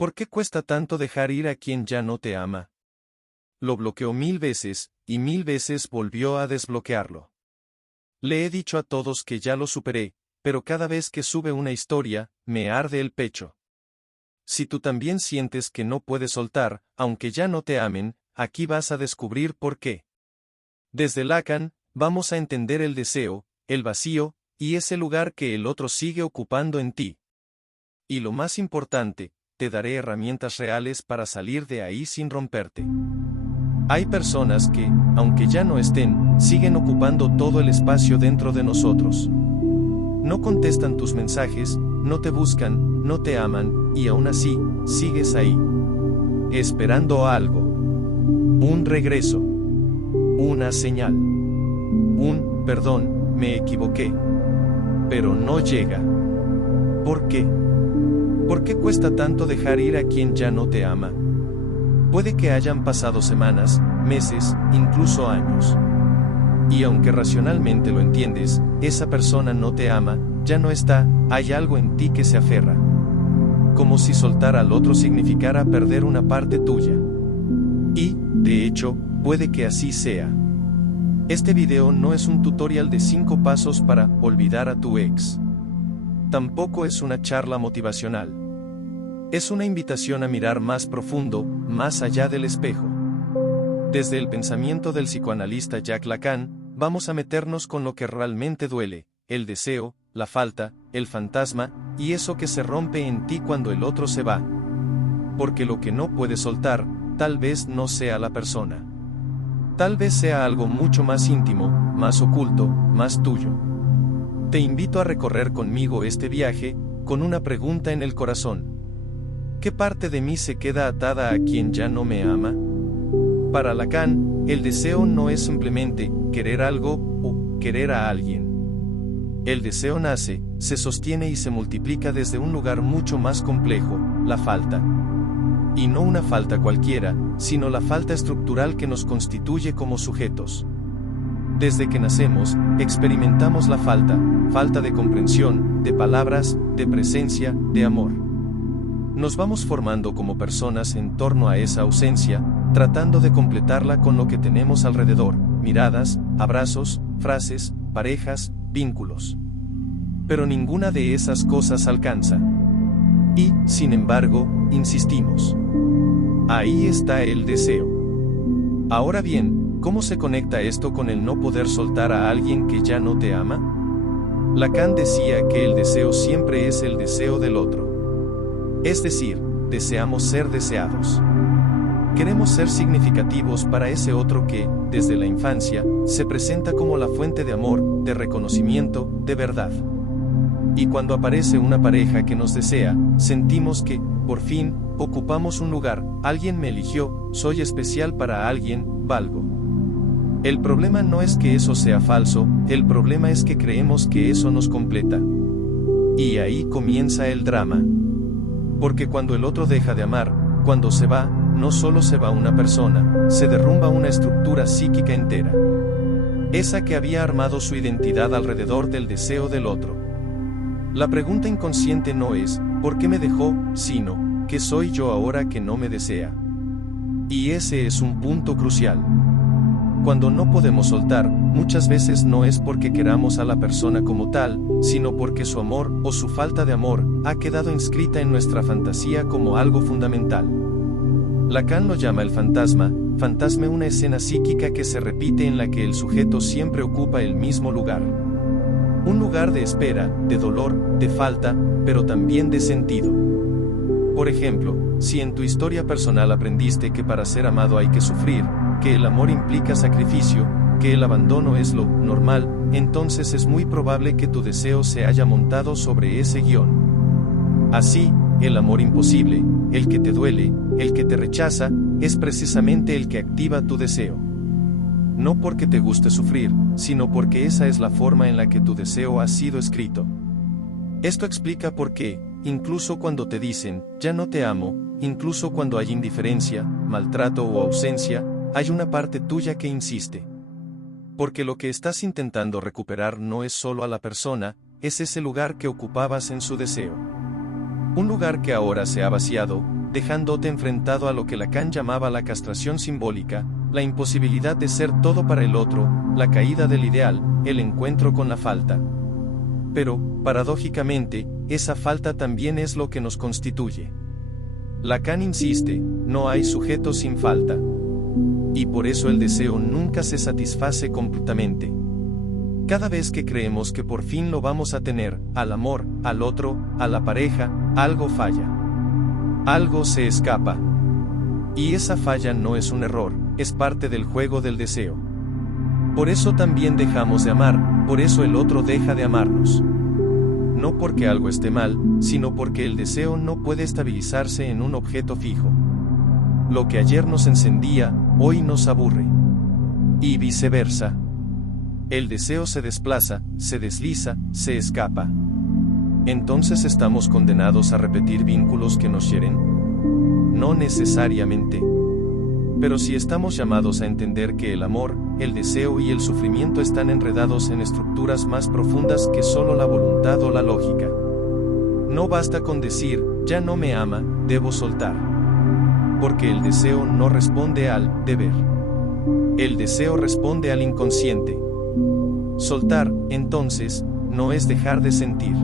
¿Por qué cuesta tanto dejar ir a quien ya no te ama? Lo bloqueó 1000 veces, y 1000 veces volvió a desbloquearlo. Le he dicho a todos que ya lo superé, pero cada vez que sube una historia, me arde el pecho. Si tú también sientes que no puedes soltar, aunque ya no te amen, aquí vas a descubrir por qué. Desde Lacan, vamos a entender el deseo, el vacío, y ese lugar que el otro sigue ocupando en ti. Y lo más importante, te daré herramientas reales para salir de ahí sin romperte. Hay personas que, aunque ya no estén, siguen ocupando todo el espacio dentro de nosotros. No contestan tus mensajes, no te buscan, no te aman, y aún así, sigues ahí. Esperando algo. Un regreso. Una señal. Un, perdón, me equivoqué. Pero no llega. ¿Por qué? ¿Por qué cuesta tanto dejar ir a quien ya no te ama? Puede que hayan pasado semanas, meses, incluso años. Y aunque racionalmente lo entiendes, esa persona no te ama, ya no está, hay algo en ti que se aferra. Como si soltar al otro significara perder una parte tuya. Y, de hecho, puede que así sea. Este video no es un tutorial de 5 pasos para olvidar a tu ex. Tampoco es una charla motivacional. Es una invitación a mirar más profundo, más allá del espejo. Desde el pensamiento del psicoanalista Jacques Lacan, vamos a meternos con lo que realmente duele, el deseo, la falta, el fantasma, y eso que se rompe en ti cuando el otro se va. Porque lo que no puedes soltar, tal vez no sea la persona. Tal vez sea algo mucho más íntimo, más oculto, más tuyo. Te invito a recorrer conmigo este viaje, con una pregunta en el corazón. ¿Qué parte de mí se queda atada a quien ya no me ama? Para Lacan, el deseo no es simplemente querer algo o querer a alguien. El deseo nace, se sostiene y se multiplica desde un lugar mucho más complejo, la falta. Y no una falta cualquiera, sino la falta estructural que nos constituye como sujetos. Desde que nacemos, experimentamos la falta, falta de comprensión, de palabras, de presencia, de amor. Nos vamos formando como personas en torno a esa ausencia, tratando de completarla con lo que tenemos alrededor, miradas, abrazos, frases, parejas, vínculos. Pero ninguna de esas cosas alcanza. Y, sin embargo, insistimos. Ahí está el deseo. Ahora bien, ¿cómo se conecta esto con el no poder soltar a alguien que ya no te ama? Lacan decía que el deseo siempre es el deseo del otro. Es decir, deseamos ser deseados. Queremos ser significativos para ese otro que, desde la infancia, se presenta como la fuente de amor, de reconocimiento, de verdad. Y cuando aparece una pareja que nos desea, sentimos que, por fin, ocupamos un lugar, alguien me eligió, soy especial para alguien, valgo. El problema no es que eso sea falso, el problema es que creemos que eso nos completa. Y ahí comienza el drama. Porque cuando el otro deja de amar, cuando se va, no solo se va una persona, se derrumba una estructura psíquica entera. Esa que había armado su identidad alrededor del deseo del otro. La pregunta inconsciente no es, ¿por qué me dejó?, sino, ¿qué soy yo ahora que no me desea? Y ese es un punto crucial. Cuando no podemos soltar, muchas veces no es porque queramos a la persona como tal, sino porque su amor, o su falta de amor, ha quedado inscrita en nuestra fantasía como algo fundamental. Lacan lo llama el fantasma una escena psíquica que se repite en la que el sujeto siempre ocupa el mismo lugar. Un lugar de espera, de dolor, de falta, pero también de sentido. Por ejemplo, si en tu historia personal aprendiste que para ser amado hay que sufrir, que el amor implica sacrificio, que el abandono es lo normal, entonces es muy probable que tu deseo se haya montado sobre ese guión. Así, el amor imposible, el que te duele, el que te rechaza, es precisamente el que activa tu deseo. No porque te guste sufrir, sino porque esa es la forma en la que tu deseo ha sido escrito. Esto explica por qué, incluso cuando te dicen, ya no te amo, incluso cuando hay indiferencia, maltrato o ausencia, hay una parte tuya que insiste. Porque lo que estás intentando recuperar no es solo a la persona, es ese lugar que ocupabas en su deseo. Un lugar que ahora se ha vaciado, dejándote enfrentado a lo que Lacan llamaba la castración simbólica, la imposibilidad de ser todo para el otro, la caída del ideal, el encuentro con la falta. Pero, paradójicamente, esa falta también es lo que nos constituye. Lacan insiste, no hay sujeto sin falta. Y por eso el deseo nunca se satisface completamente. Cada vez que creemos que por fin lo vamos a tener, al amor, al otro, a la pareja, algo falla. Algo se escapa. Y esa falla no es un error, es parte del juego del deseo. Por eso también dejamos de amar, por eso el otro deja de amarnos. No porque algo esté mal, sino porque el deseo no puede estabilizarse en un objeto fijo. Lo que ayer nos encendía, hoy nos aburre. Y viceversa. El deseo se desplaza, se desliza, se escapa. ¿Entonces estamos condenados a repetir vínculos que nos hieren? No necesariamente. Pero sí estamos llamados a entender que el amor, el deseo y el sufrimiento están enredados en estructuras más profundas que solo la voluntad o la lógica. No basta con decir, ya no me ama, debo soltar. Porque el deseo no responde al deber. El deseo responde al inconsciente. Soltar, entonces, no es dejar de sentir.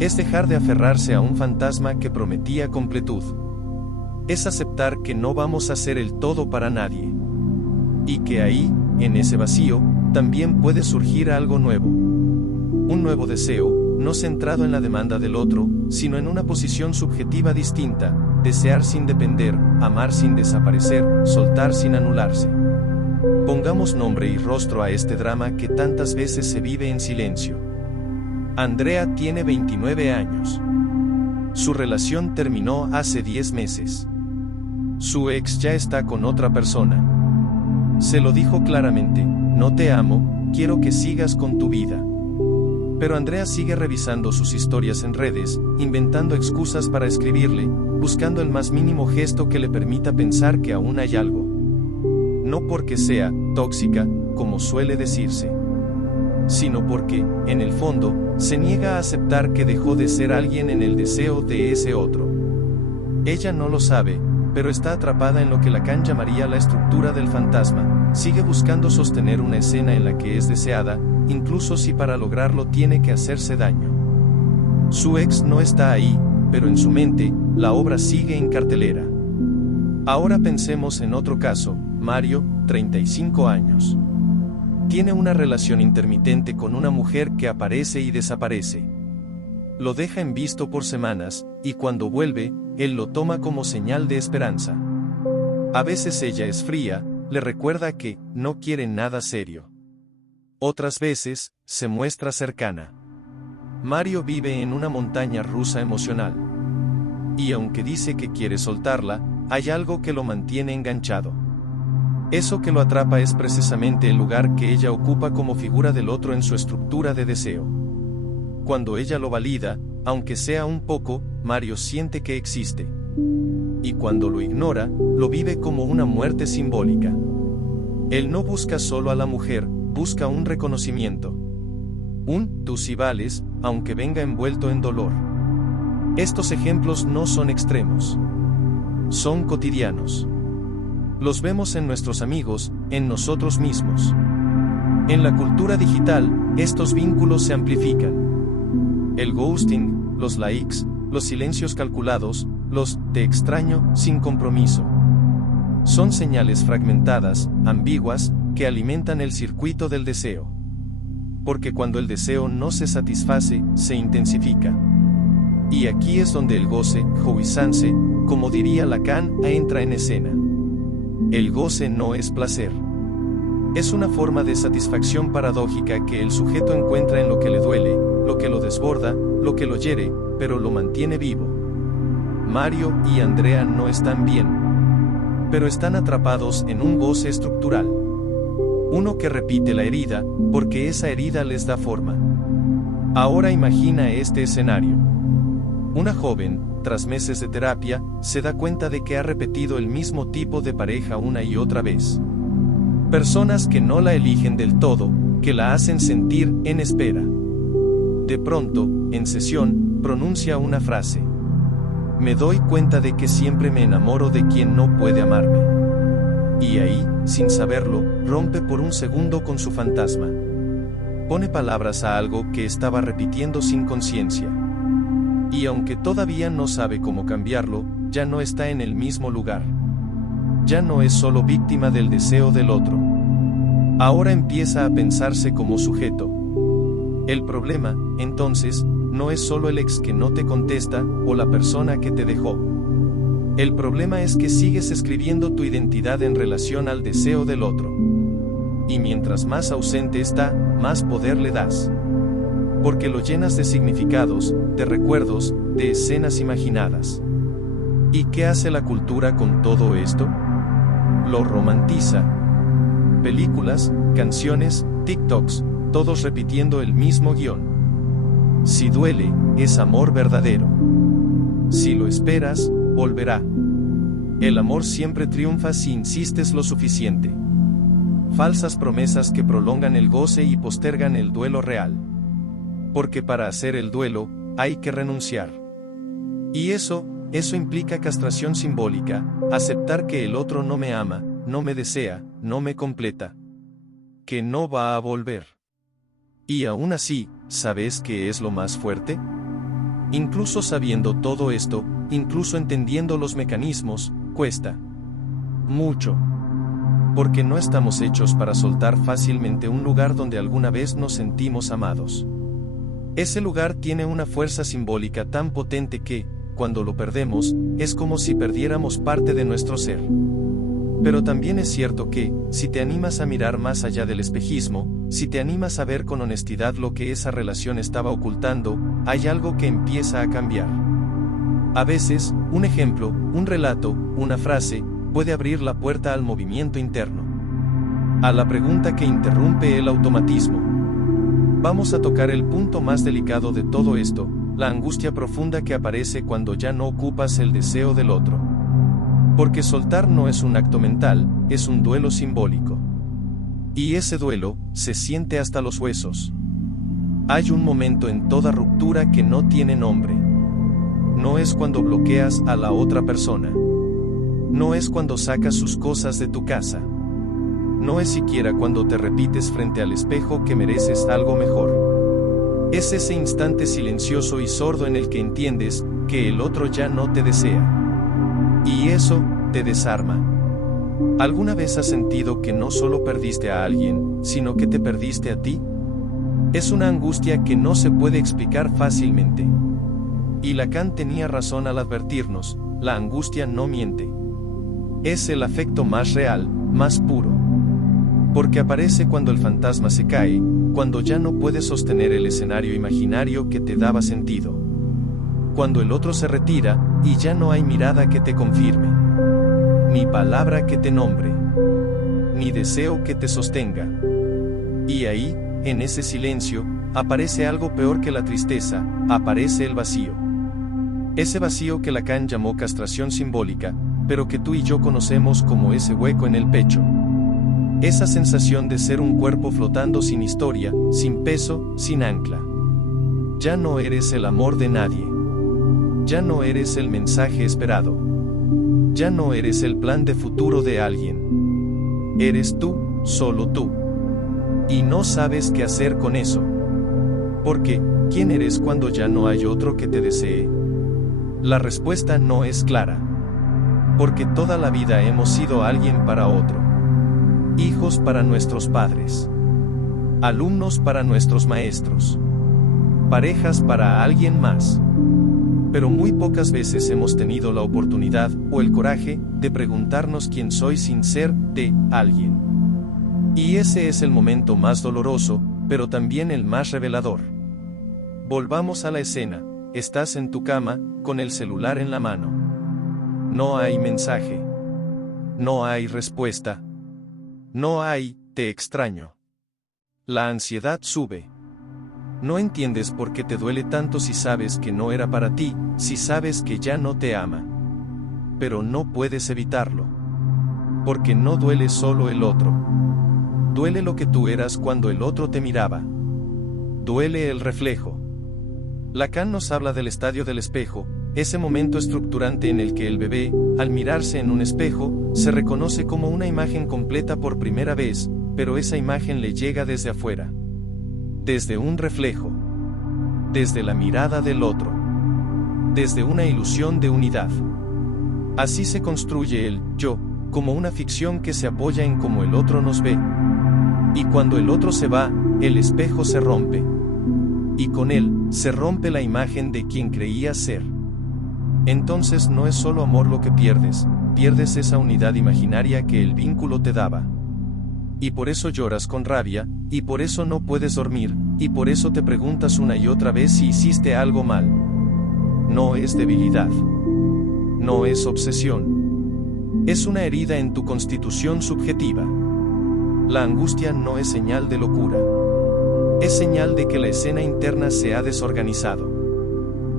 Es dejar de aferrarse a un fantasma que prometía completud. Es aceptar que no vamos a ser el todo para nadie. Y que ahí, en ese vacío, también puede surgir algo nuevo. Un nuevo deseo, no centrado en la demanda del otro, sino en una posición subjetiva distinta, desear sin depender, amar sin desaparecer, soltar sin anularse. Pongamos nombre y rostro a este drama que tantas veces se vive en silencio. Andrea tiene 29 años. Su relación terminó hace 10 meses. Su ex ya está con otra persona. Se lo dijo claramente, no te amo, quiero que sigas con tu vida. Pero Andrea sigue revisando sus historias en redes, inventando excusas para escribirle, buscando el más mínimo gesto que le permita pensar que aún hay algo. No porque sea tóxica, como suele decirse, sino porque, en el fondo, se niega a aceptar que dejó de ser alguien en el deseo de ese otro. Ella no lo sabe, pero está atrapada en lo que Lacan llamaría la estructura del fantasma, sigue buscando sostener una escena en la que es deseada, incluso si para lograrlo tiene que hacerse daño. Su ex no está ahí, pero en su mente, la obra sigue en cartelera. Ahora pensemos en otro caso, Mario, 35 años. Tiene una relación intermitente con una mujer que aparece y desaparece. Lo deja en visto por semanas, y cuando vuelve, él lo toma como señal de esperanza. A veces ella es fría, le recuerda que no quiere nada serio. Otras veces, se muestra cercana. Mario vive en una montaña rusa emocional. Y aunque dice que quiere soltarla, hay algo que lo mantiene enganchado. Eso que lo atrapa es precisamente el lugar que ella ocupa como figura del otro en su estructura de deseo. Cuando ella lo valida, aunque sea un poco, Mario siente que existe. Y cuando lo ignora, lo vive como una muerte simbólica. Él no busca solo a la mujer, busca un reconocimiento. Un tú sí vales, aunque venga envuelto en dolor. Estos ejemplos no son extremos. Son cotidianos. Los vemos en nuestros amigos, en nosotros mismos. En la cultura digital, estos vínculos se amplifican. El ghosting, los likes, los silencios calculados, los te extraño sin compromiso. Son señales fragmentadas, ambiguas, que alimentan el circuito del deseo. Porque cuando el deseo no se satisface, se intensifica. Y aquí es donde el goce, jouissance, como diría Lacan, entra en escena. El goce no es placer. Es una forma de satisfacción paradójica que el sujeto encuentra en lo que le duele, lo que lo desborda, lo que lo hiere, pero lo mantiene vivo. Mario y Andrea no están bien, pero están atrapados en un goce estructural. Uno que repite la herida, porque esa herida les da forma. Ahora imagina este escenario. Una joven, tras meses de terapia, se da cuenta de que ha repetido el mismo tipo de pareja una y otra vez. Personas que no la eligen del todo, que la hacen sentir en espera. De pronto, en sesión, pronuncia una frase. Me doy cuenta de que siempre me enamoro de quien no puede amarme. Y ahí, sin saberlo, rompe por un segundo con su fantasma. Pone palabras a algo que estaba repitiendo sin conciencia. Y aunque todavía no sabe cómo cambiarlo, ya no está en el mismo lugar. Ya no es solo víctima del deseo del otro. Ahora empieza a pensarse como sujeto. El problema, entonces, no es solo el ex que no te contesta, o la persona que te dejó. El problema es que sigues escribiendo tu identidad en relación al deseo del otro. Y mientras más ausente está, más poder le das. Porque lo llenas de significados, de recuerdos, de escenas imaginadas. ¿Y qué hace la cultura con todo esto? Lo romantiza. Películas, canciones, TikToks, todos repitiendo el mismo guión. Si duele, es amor verdadero. Si lo esperas, volverá. El amor siempre triunfa si insistes lo suficiente. Falsas promesas que prolongan el goce y postergan el duelo real. Porque para hacer el duelo, hay que renunciar. Y eso implica castración simbólica, aceptar que el otro no me ama, no me desea, no me completa. Que no va a volver. Y aún así, ¿sabes qué es lo más fuerte? Incluso sabiendo todo esto, incluso entendiendo los mecanismos, cuesta mucho. Porque no estamos hechos para soltar fácilmente un lugar donde alguna vez nos sentimos amados. Ese lugar tiene una fuerza simbólica tan potente que, cuando lo perdemos, es como si perdiéramos parte de nuestro ser. Pero también es cierto que, si te animas a mirar más allá del espejismo, si te animas a ver con honestidad lo que esa relación estaba ocultando, hay algo que empieza a cambiar. A veces, un ejemplo, un relato, una frase, puede abrir la puerta al movimiento interno. A la pregunta que interrumpe el automatismo. Vamos a tocar el punto más delicado de todo esto, la angustia profunda que aparece cuando ya no ocupas el deseo del otro. Porque soltar no es un acto mental, es un duelo simbólico. Y ese duelo, se siente hasta los huesos. Hay un momento en toda ruptura que no tiene nombre. No es cuando bloqueas a la otra persona. No es cuando sacas sus cosas de tu casa. No es siquiera cuando te repites frente al espejo que mereces algo mejor. Es ese instante silencioso y sordo en el que entiendes que el otro ya no te desea. Y eso, te desarma. ¿Alguna vez has sentido que no solo perdiste a alguien, sino que te perdiste a ti? Es una angustia que no se puede explicar fácilmente. Y Lacan tenía razón al advertirnos, la angustia no miente. Es el afecto más real, más puro. Porque aparece cuando el fantasma se cae, cuando ya no puedes sostener el escenario imaginario que te daba sentido. Cuando el otro se retira, y ya no hay mirada que te confirme. Ni palabra que te nombre. Ni deseo que te sostenga. Y ahí, en ese silencio, aparece algo peor que la tristeza, aparece el vacío. Ese vacío que Lacan llamó castración simbólica, pero que tú y yo conocemos como ese hueco en el pecho. Esa sensación de ser un cuerpo flotando sin historia, sin peso, sin ancla. Ya no eres el amor de nadie. Ya no eres el mensaje esperado. Ya no eres el plan de futuro de alguien. Eres tú, solo tú. Y no sabes qué hacer con eso. Porque, ¿quién eres cuando ya no hay otro que te desee? La respuesta no es clara. Porque toda la vida hemos sido alguien para otro. Hijos para nuestros padres. Alumnos para nuestros maestros. Parejas para alguien más. Pero muy pocas veces hemos tenido la oportunidad, o el coraje, de preguntarnos quién soy sin ser, de, alguien. Y ese es el momento más doloroso, pero también el más revelador. Volvamos a la escena, estás en tu cama, con el celular en la mano. No hay mensaje. No hay respuesta. No hay, te extraño. La ansiedad sube. No entiendes por qué te duele tanto si sabes que no era para ti, si sabes que ya no te ama. Pero no puedes evitarlo. Porque no duele solo el otro. Duele lo que tú eras cuando el otro te miraba. Duele el reflejo. Lacan nos habla del estadio del espejo, ese momento estructurante en el que el bebé, al mirarse en un espejo, se reconoce como una imagen completa por primera vez, pero esa imagen le llega desde afuera. Desde un reflejo. Desde la mirada del otro. Desde una ilusión de unidad. Así se construye el yo, como una ficción que se apoya en cómo el otro nos ve. Y cuando el otro se va, el espejo se rompe. Y con él, se rompe la imagen de quien creías ser. Entonces no es solo amor lo que pierdes, pierdes esa unidad imaginaria que el vínculo te daba. Y por eso lloras con rabia, y por eso no puedes dormir, y por eso te preguntas una y otra vez si hiciste algo mal. No es debilidad. No es obsesión. Es una herida en tu constitución subjetiva. La angustia no es señal de locura. Es señal de que la escena interna se ha desorganizado.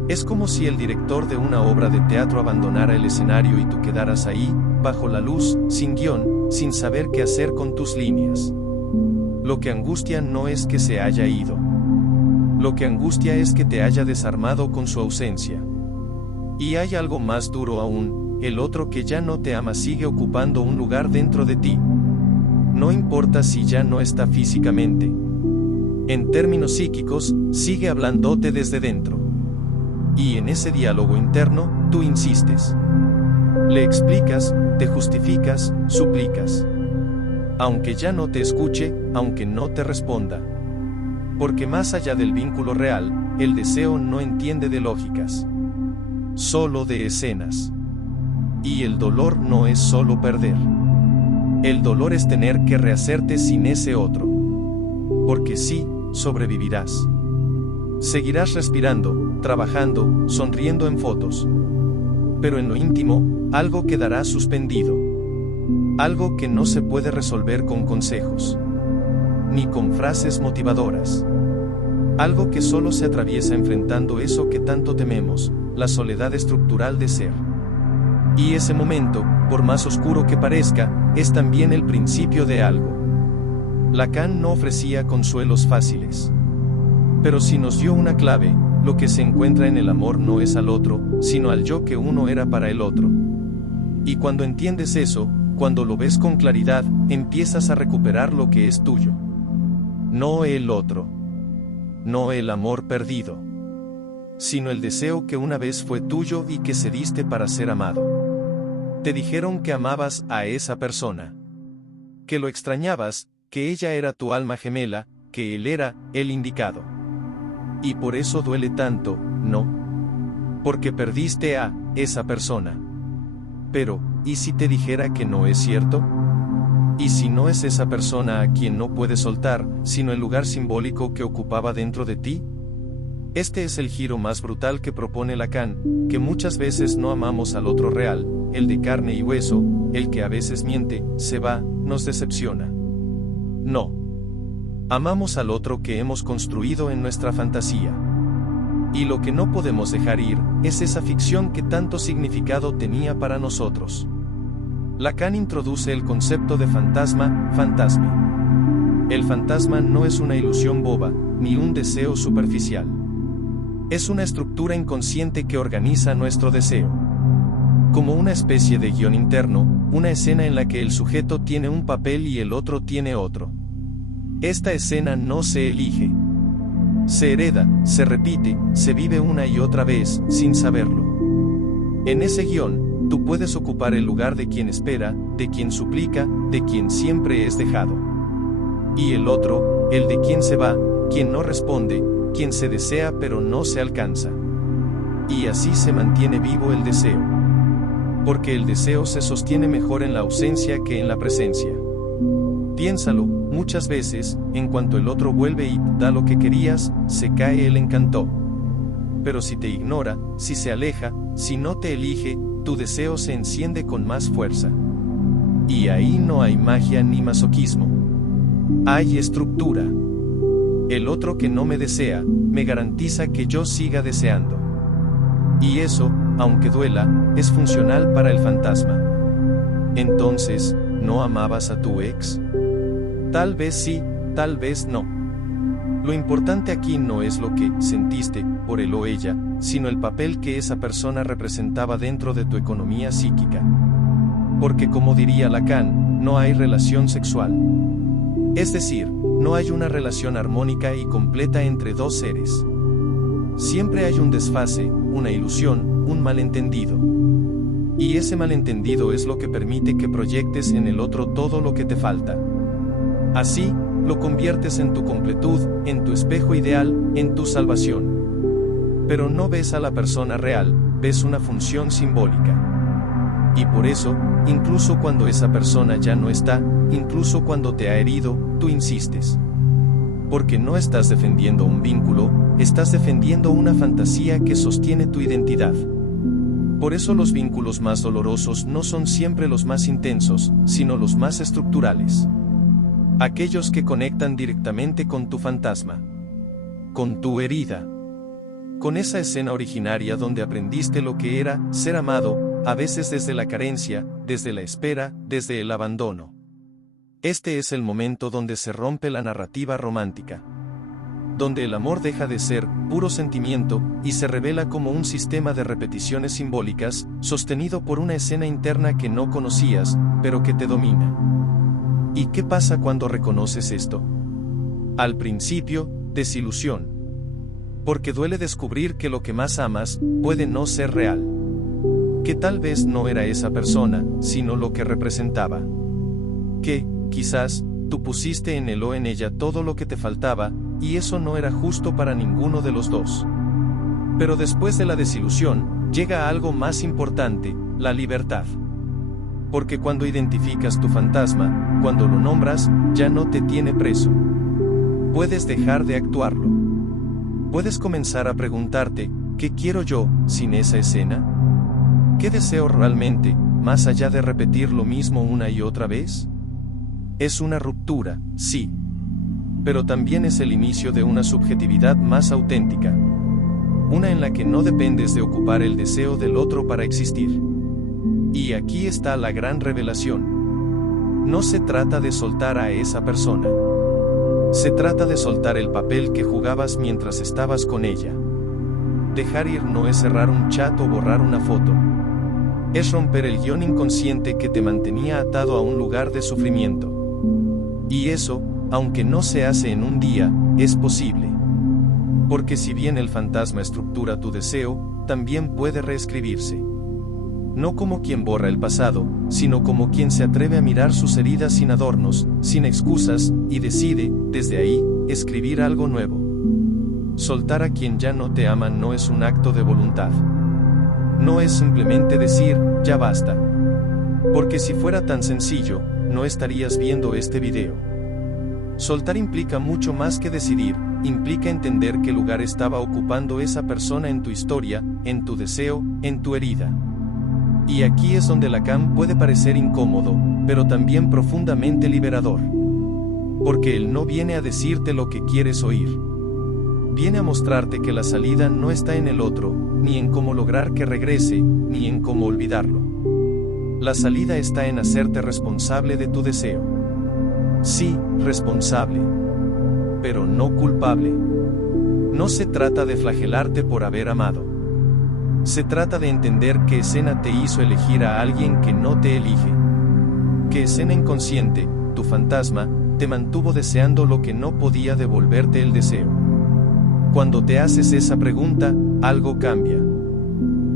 Es como si el director de una obra de teatro abandonara el escenario y tú quedaras ahí, bajo la luz, sin guión, sin saber qué hacer con tus líneas. Lo que angustia no es que se haya ido. Lo que angustia es que te haya desarmado con su ausencia. Y hay algo más duro aún, el otro que ya no te ama sigue ocupando un lugar dentro de ti. No importa si ya no está físicamente. En términos psíquicos, sigue hablándote desde dentro. Y en ese diálogo interno, tú insistes. Le explicas, te justificas, suplicas. Aunque ya no te escuche, aunque no te responda. Porque más allá del vínculo real, el deseo no entiende de lógicas. Solo de escenas. Y el dolor no es solo perder. El dolor es tener que rehacerte sin ese otro. Porque sí, sobrevivirás. Seguirás respirando, trabajando, sonriendo en fotos. Pero en lo íntimo, algo quedará suspendido. Algo que no se puede resolver con consejos. Ni con frases motivadoras. Algo que solo se atraviesa enfrentando eso que tanto tememos, la soledad estructural de ser. Y ese momento, por más oscuro que parezca, es también el principio de algo. Lacan no ofrecía consuelos fáciles. Pero sí nos dio una clave: lo que se encuentra en el amor no es al otro, sino al yo que uno era para el otro. Y cuando entiendes eso, cuando lo ves con claridad, empiezas a recuperar lo que es tuyo. No el otro. No el amor perdido. Sino el deseo que una vez fue tuyo y que cediste para ser amado. Te dijeron que amabas a esa persona. Que lo extrañabas, que ella era tu alma gemela, que él era el indicado. Y por eso duele tanto, ¿no? Porque perdiste a esa persona. Pero, ¿y si te dijera que no es cierto? ¿Y si no es esa persona a quien no puedes soltar, sino el lugar simbólico que ocupaba dentro de ti? Este es el giro más brutal que propone Lacan, que muchas veces no amamos al otro real, el de carne y hueso, el que a veces miente, se va, nos decepciona. No. Amamos al otro que hemos construido en nuestra fantasía. Y lo que no podemos dejar ir, es esa ficción que tanto significado tenía para nosotros. Lacan introduce el concepto de fantasme. El fantasma no es una ilusión boba, ni un deseo superficial. Es una estructura inconsciente que organiza nuestro deseo. Como una especie de guión interno, una escena en la que el sujeto tiene un papel y el otro tiene otro. Esta escena no se elige. Se hereda, se repite, se vive una y otra vez, sin saberlo. En ese guión, tú puedes ocupar el lugar de quien espera, de quien suplica, de quien siempre es dejado. Y el otro, el de quien se va, quien no responde, quien se desea pero no se alcanza. Y así se mantiene vivo el deseo. Porque el deseo se sostiene mejor en la ausencia que en la presencia. Piénsalo, muchas veces, en cuanto el otro vuelve y da lo que querías, se cae el encanto. Pero si te ignora, si se aleja, si no te elige, tu deseo se enciende con más fuerza. Y ahí no hay magia ni masoquismo. Hay estructura. El otro que no me desea, me garantiza que yo siga deseando. Y eso, aunque duela, es funcional para el fantasma. Entonces, ¿no amabas a tu ex? Tal vez sí, tal vez no. Lo importante aquí no es lo que sentiste por él o ella, sino el papel que esa persona representaba dentro de tu economía psíquica. Porque como diría Lacan, no hay relación sexual. Es decir, no hay una relación armónica y completa entre dos seres. Siempre hay un desfase, una ilusión, un malentendido. Y ese malentendido es lo que permite que proyectes en el otro todo lo que te falta. Así, lo conviertes en tu completud, en tu espejo ideal, en tu salvación. Pero no ves a la persona real, ves una función simbólica. Y por eso, incluso cuando esa persona ya no está, incluso cuando te ha herido, tú insistes. Porque no estás defendiendo un vínculo, estás defendiendo una fantasía que sostiene tu identidad. Por eso los vínculos más dolorosos no son siempre los más intensos, sino los más estructurales. Aquellos que conectan directamente con tu fantasma. Con tu herida. Con esa escena originaria donde aprendiste lo que era ser amado, a veces desde la carencia, desde la espera, desde el abandono. Este es el momento donde se rompe la narrativa romántica. Donde el amor deja de ser puro sentimiento y se revela como un sistema de repeticiones simbólicas, sostenido por una escena interna que no conocías, pero que te domina. ¿Y qué pasa cuando reconoces esto? Al principio, desilusión. Porque duele descubrir que lo que más amas puede no ser real. Que tal vez no era esa persona, sino lo que representaba. Que, quizás, tú pusiste en él o en ella todo lo que te faltaba, y eso no era justo para ninguno de los dos. Pero después de la desilusión, llega algo más importante, la libertad. Porque cuando identificas tu fantasma, cuando lo nombras, ya no te tiene preso. Puedes dejar de actuarlo. Puedes comenzar a preguntarte, ¿qué quiero yo, sin esa escena? ¿Qué deseo realmente, más allá de repetir lo mismo una y otra vez? Es una ruptura, sí. Pero también es el inicio de una subjetividad más auténtica. Una en la que no dependes de ocupar el deseo del otro para existir. Y aquí está la gran revelación. No se trata de soltar a esa persona. Se trata de soltar el papel que jugabas mientras estabas con ella. Dejar ir no es cerrar un chat o borrar una foto. Es romper el guión inconsciente que te mantenía atado a un lugar de sufrimiento. Y eso, aunque no se hace en un día, es posible. Porque si bien el fantasma estructura tu deseo, también puede reescribirse. No como quien borra el pasado, sino como quien se atreve a mirar sus heridas sin adornos, sin excusas, y decide, desde ahí, escribir algo nuevo. Soltar a quien ya no te ama no es un acto de voluntad. No es simplemente decir, ya basta. Porque si fuera tan sencillo, no estarías viendo este video. Soltar implica mucho más que decidir, implica entender qué lugar estaba ocupando esa persona en tu historia, en tu deseo, en tu herida. Y aquí es donde Lacan puede parecer incómodo, pero también profundamente liberador. Porque él no viene a decirte lo que quieres oír. Viene a mostrarte que la salida no está en el otro, ni en cómo lograr que regrese, ni en cómo olvidarlo. La salida está en hacerte responsable de tu deseo. Sí, responsable. Pero no culpable. No se trata de flagelarte por haber amado. Se trata de entender qué escena te hizo elegir a alguien que no te elige. Qué escena inconsciente, tu fantasma, te mantuvo deseando lo que no podía devolverte el deseo. Cuando te haces esa pregunta, algo cambia.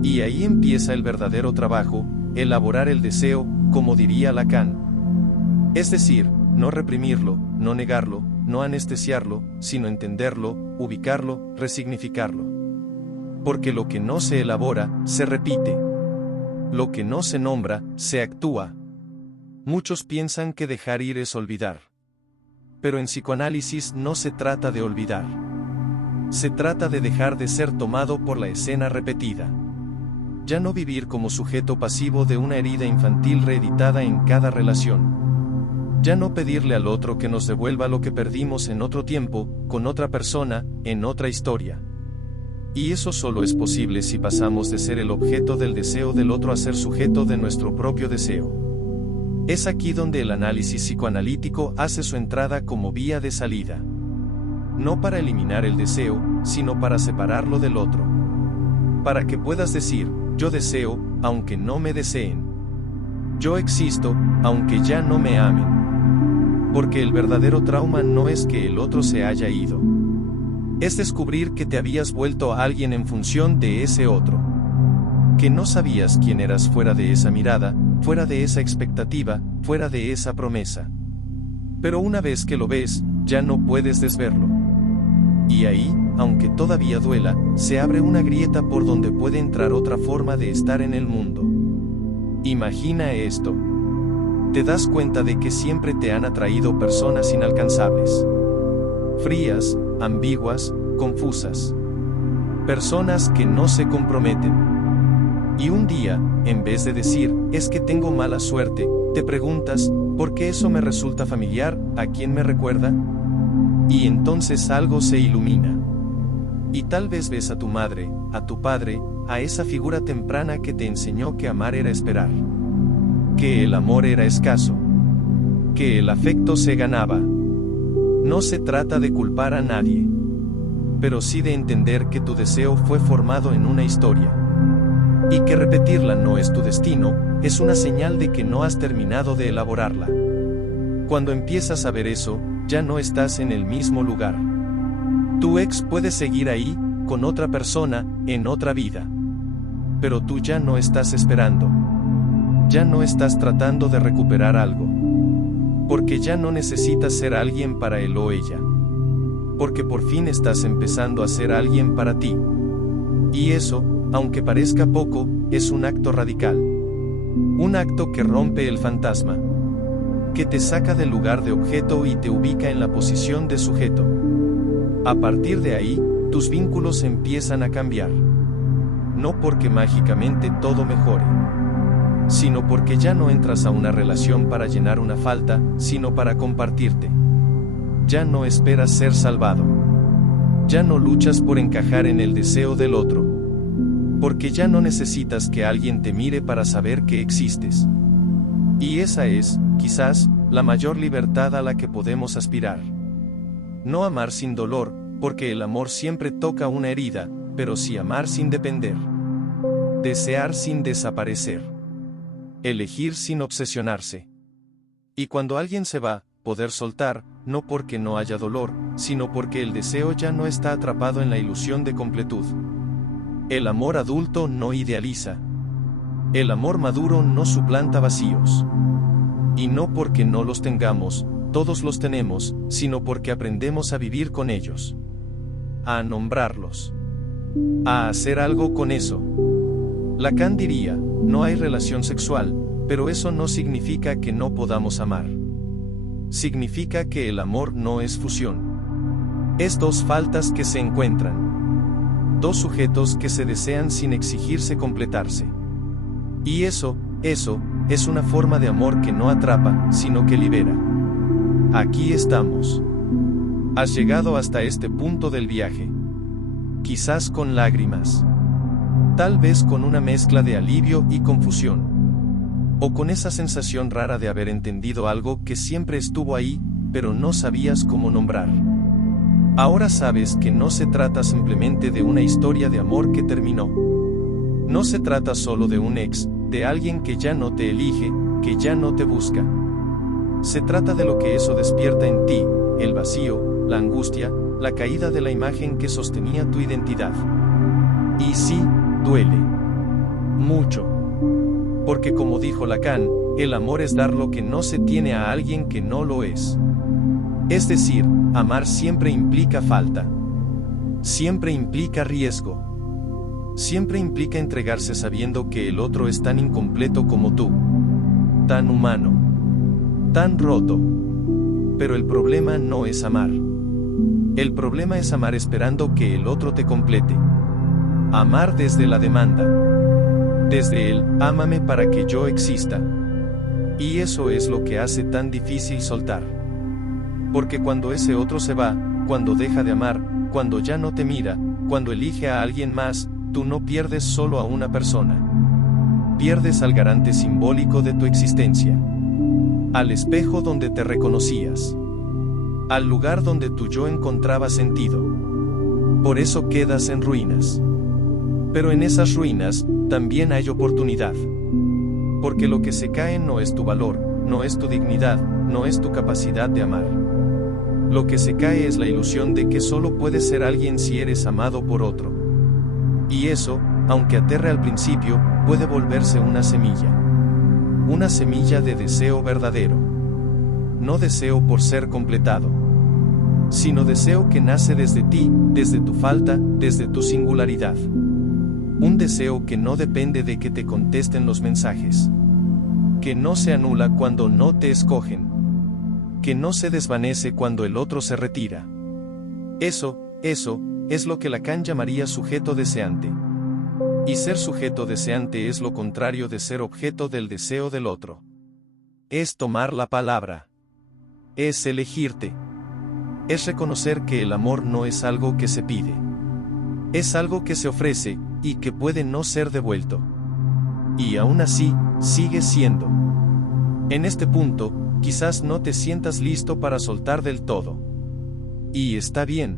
Y ahí empieza el verdadero trabajo, elaborar el deseo, como diría Lacan. Es decir, no reprimirlo, no negarlo, no anestesiarlo, sino entenderlo, ubicarlo, resignificarlo. Porque lo que no se elabora, se repite. Lo que no se nombra, se actúa. Muchos piensan que dejar ir es olvidar. Pero en psicoanálisis no se trata de olvidar. Se trata de dejar de ser tomado por la escena repetida. Ya no vivir como sujeto pasivo de una herida infantil reeditada en cada relación. Ya no pedirle al otro que nos devuelva lo que perdimos en otro tiempo, con otra persona, en otra historia. Y eso solo es posible si pasamos de ser el objeto del deseo del otro a ser sujeto de nuestro propio deseo. Es aquí donde el análisis psicoanalítico hace su entrada como vía de salida. No para eliminar el deseo, sino para separarlo del otro. Para que puedas decir, yo deseo, aunque no me deseen. Yo existo, aunque ya no me amen. Porque el verdadero trauma no es que el otro se haya ido. Es descubrir que te habías vuelto a alguien en función de ese otro. Que no sabías quién eras fuera de esa mirada, fuera de esa expectativa, fuera de esa promesa. Pero una vez que lo ves, ya no puedes desverlo. Y ahí, aunque todavía duela, se abre una grieta por donde puede entrar otra forma de estar en el mundo. Imagina esto. Te das cuenta de que siempre te han atraído personas inalcanzables. Frías, ambiguas, confusas. Personas que no se comprometen. Y un día, en vez de decir, es que tengo mala suerte, te preguntas, ¿por qué eso me resulta familiar? ¿A quién me recuerda? Y entonces algo se ilumina. Y tal vez ves a tu madre, a tu padre, a esa figura temprana que te enseñó que amar era esperar. Que el amor era escaso. Que el afecto se ganaba. No se trata de culpar a nadie. Pero sí de entender que tu deseo fue formado en una historia. Y que repetirla no es tu destino, es una señal de que no has terminado de elaborarla. Cuando empiezas a ver eso, ya no estás en el mismo lugar. Tu ex puede seguir ahí, con otra persona, en otra vida. Pero tú ya no estás esperando. Ya no estás tratando de recuperar algo. Porque ya no necesitas ser alguien para él o ella. Porque por fin estás empezando a ser alguien para ti. Y eso, aunque parezca poco, es un acto radical. Un acto que rompe el fantasma. Que te saca del lugar de objeto y te ubica en la posición de sujeto. A partir de ahí, tus vínculos empiezan a cambiar. No porque mágicamente todo mejore, sino porque ya no entras a una relación para llenar una falta, sino para compartirte. Ya no esperas ser salvado. Ya no luchas por encajar en el deseo del otro. Porque ya no necesitas que alguien te mire para saber que existes. Y esa es, quizás, la mayor libertad a la que podemos aspirar. No amar sin dolor, porque el amor siempre toca una herida, pero sí amar sin depender. Desear sin desaparecer. Elegir sin obsesionarse. Y cuando alguien se va, poder soltar, no porque no haya dolor, sino porque el deseo ya no está atrapado en la ilusión de completud. El amor adulto no idealiza. El amor maduro no suplanta vacíos. Y no porque no los tengamos, todos los tenemos, sino porque aprendemos a vivir con ellos. A nombrarlos. A hacer algo con eso. Lacan diría, no hay relación sexual, pero eso no significa que no podamos amar. Significa que el amor no es fusión. Es dos faltas que se encuentran. Dos sujetos que se desean sin exigirse completarse. Y eso es una forma de amor que no atrapa, sino que libera. Aquí estamos. Has llegado hasta este punto del viaje. Quizás con lágrimas. Tal vez con una mezcla de alivio y confusión. O con esa sensación rara de haber entendido algo que siempre estuvo ahí, pero no sabías cómo nombrar. Ahora sabes que no se trata simplemente de una historia de amor que terminó. No se trata solo de un ex, de alguien que ya no te elige, que ya no te busca. Se trata de lo que eso despierta en ti, el vacío, la angustia, la caída de la imagen que sostenía tu identidad. Y sí, duele. Mucho. Porque como dijo Lacan, el amor es dar lo que no se tiene a alguien que no lo es. Es decir, amar siempre implica falta. Siempre implica riesgo. Siempre implica entregarse sabiendo que el otro es tan incompleto como tú. Tan humano. Tan roto. Pero el problema no es amar. El problema es amar esperando que el otro te complete. Amar desde la demanda. Desde el, ámame para que yo exista. Y eso es lo que hace tan difícil soltar. Porque cuando ese otro se va, cuando deja de amar, cuando ya no te mira, cuando elige a alguien más, tú no pierdes solo a una persona. Pierdes al garante simbólico de tu existencia. Al espejo donde te reconocías. Al lugar donde tu yo encontraba sentido. Por eso quedas en ruinas. Pero en esas ruinas, también hay oportunidad. Porque lo que se cae no es tu valor, no es tu dignidad, no es tu capacidad de amar. Lo que se cae es la ilusión de que solo puedes ser alguien si eres amado por otro. Y eso, aunque aterre al principio, puede volverse una semilla. Una semilla de deseo verdadero. No deseo por ser completado, sino deseo que nace desde ti, desde tu falta, desde tu singularidad. Un deseo que no depende de que te contesten los mensajes. Que no se anula cuando no te escogen. Que no se desvanece cuando el otro se retira. Eso es lo que Lacan llamaría sujeto deseante. Y ser sujeto deseante es lo contrario de ser objeto del deseo del otro. Es tomar la palabra. Es elegirte. Es reconocer que el amor no es algo que se pide. Es algo que se ofrece, y que puede no ser devuelto. Y aún así, sigue siendo. En este punto, quizás no te sientas listo para soltar del todo. Y está bien.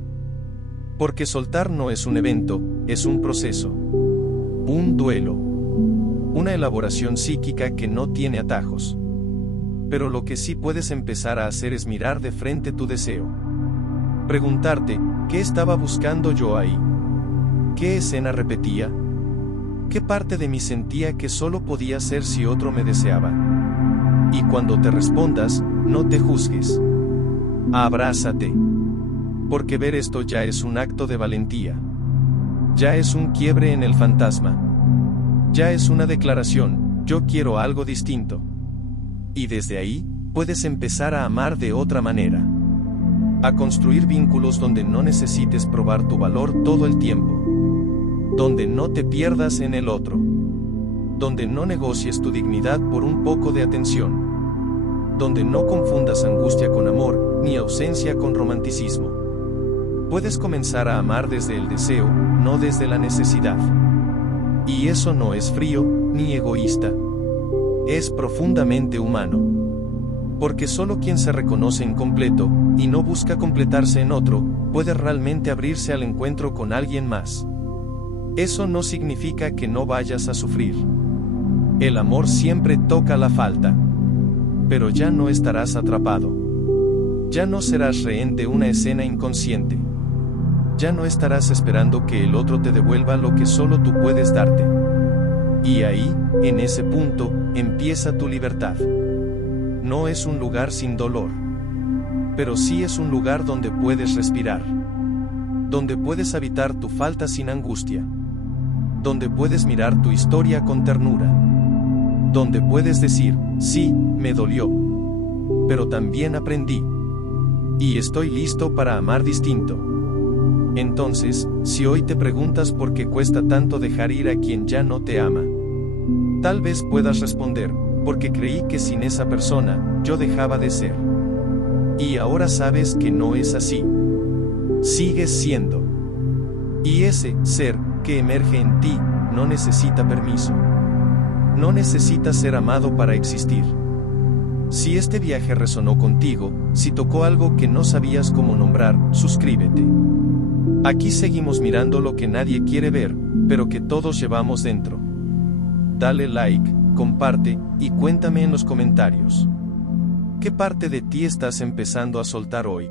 Porque soltar no es un evento, es un proceso. Un duelo. Una elaboración psíquica que no tiene atajos. Pero lo que sí puedes empezar a hacer es mirar de frente tu deseo. Preguntarte, ¿qué estaba buscando yo ahí? ¿Qué escena repetía? ¿Qué parte de mí sentía que solo podía ser si otro me deseaba? Y cuando te respondas, no te juzgues. Abrázate. Porque ver esto ya es un acto de valentía. Ya es un quiebre en el fantasma. Ya es una declaración, yo quiero algo distinto. Y desde ahí, puedes empezar a amar de otra manera. A construir vínculos donde no necesites probar tu valor todo el tiempo. Donde no te pierdas en el otro. Donde no negocies tu dignidad por un poco de atención. Donde no confundas angustia con amor, ni ausencia con romanticismo. Puedes comenzar a amar desde el deseo, no desde la necesidad. Y eso no es frío, ni egoísta. Es profundamente humano. Porque solo quien se reconoce incompleto, y no busca completarse en otro, puede realmente abrirse al encuentro con alguien más. Eso no significa que no vayas a sufrir. El amor siempre toca la falta. Pero ya no estarás atrapado. Ya no serás rehén de una escena inconsciente. Ya no estarás esperando que el otro te devuelva lo que solo tú puedes darte. Y ahí, en ese punto, empieza tu libertad. No es un lugar sin dolor. Pero sí es un lugar donde puedes respirar. Donde puedes habitar tu falta sin angustia. Donde puedes mirar tu historia con ternura. Donde puedes decir, sí, me dolió. Pero también aprendí. Y estoy listo para amar distinto. Entonces, si hoy te preguntas por qué cuesta tanto dejar ir a quien ya no te ama, tal vez puedas responder, porque creí que sin esa persona, yo dejaba de ser. Y ahora sabes que no es así. Sigues siendo. Y ese ser que emerge en ti, no necesita permiso. No necesita ser amado para existir. Si este viaje resonó contigo, si tocó algo que no sabías cómo nombrar, suscríbete. Aquí seguimos mirando lo que nadie quiere ver, pero que todos llevamos dentro. Dale like, comparte, y cuéntame en los comentarios. ¿Qué parte de ti estás empezando a soltar hoy?